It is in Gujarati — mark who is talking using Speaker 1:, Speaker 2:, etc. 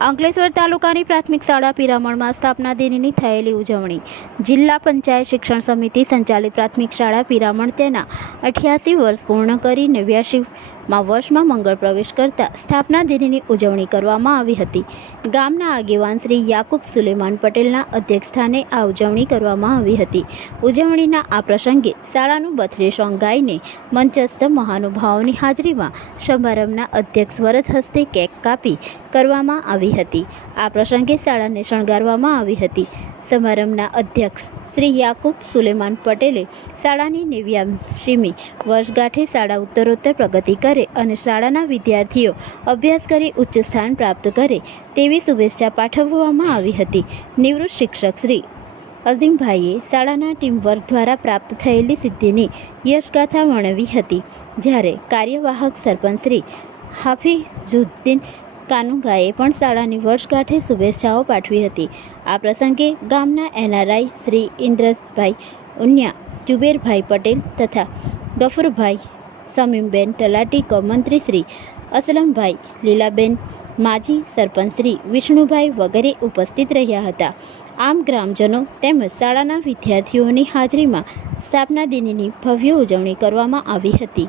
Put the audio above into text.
Speaker 1: અંકલેશ્વર તાલુકાની પ્રાથમિક શાળા પિરામણમાં સ્થાપના દિનની થયેલી ઉજવણી. જિલ્લા પંચાયત શિક્ષણ સમિતિ સંચાલિત પ્રાથમિક શાળા પિરામણ તેના અઠ્યાસી વર્ષ પૂર્ણ કરી નેવ્યાસીમાં વર્ષમાં મંગળ પ્રવેશ કરતા સ્થાપના દિનની ઉજવણી કરવામાં આવી હતી. ગામના આગેવાન શ્રી યાકુબ સુલેમાન પટેલના અધ્યક્ષસ્થાને આ ઉજવણી કરવામાં આવી હતી. ઉજવણીના આ પ્રસંગે શાળાનું બર્થડે સોંગ ગાઈને મંચસ્થ મહાનુભાવોની હાજરીમાં સમારંભના અધ્યક્ષ વરદ હસ્તે કેક કાપી કરવામાં આવી હતી. આ પ્રસંગે શાળાને શણગારવામાં આવી હતી. સમારંભના અધ્યક્ષ શ્રી યાકુબ સુલેમાન પટેલે શાળાની નેવ્યાસીમી વર્ષગાંઠે શાળા ઉત્તરોત્તર પ્રગતિ કરે અને શાળાના વિદ્યાર્થીઓ અભ્યાસ કરી ઉચ્ચ સ્થાન પ્રાપ્ત કરે તેવી શુભેચ્છા પાઠવવામાં આવી હતી. નિવૃત્ત શિક્ષક શ્રી અઝીમભાઈએ શાળાના ટીમવર્ક દ્વારા પ્રાપ્ત થયેલી સિદ્ધિની યશગાથા વર્ણવી હતી. જ્યારે કાર્યવાહક સરપંચ શ્રી હાફિઝુદ્દીન કાનુગાએ પણ શાળાની વર્ષગાંઠે શુભેચ્છાઓ પાઠવી હતી. આ પ્રસંગે ગામના એનઆરઆઈ શ્રી ઇન્દ્રસભાઈ ઉન્યા જુબેરભાઈ પટેલ તથા ગફુરભાઈ સમીમબેન તલાટી કમંત્રી શ્રી અસલમભાઈ લીલાબેન, માજી સરપંચ શ્રી વિષ્ણુભાઈ વગેરે ઉપસ્થિત રહ્યા હતા. આમ ગ્રામજનો તેમજ શાળાના વિદ્યાર્થીઓની હાજરીમાં સ્થાપના દિનની ભવ્ય ઉજવણી કરવામાં આવી હતી.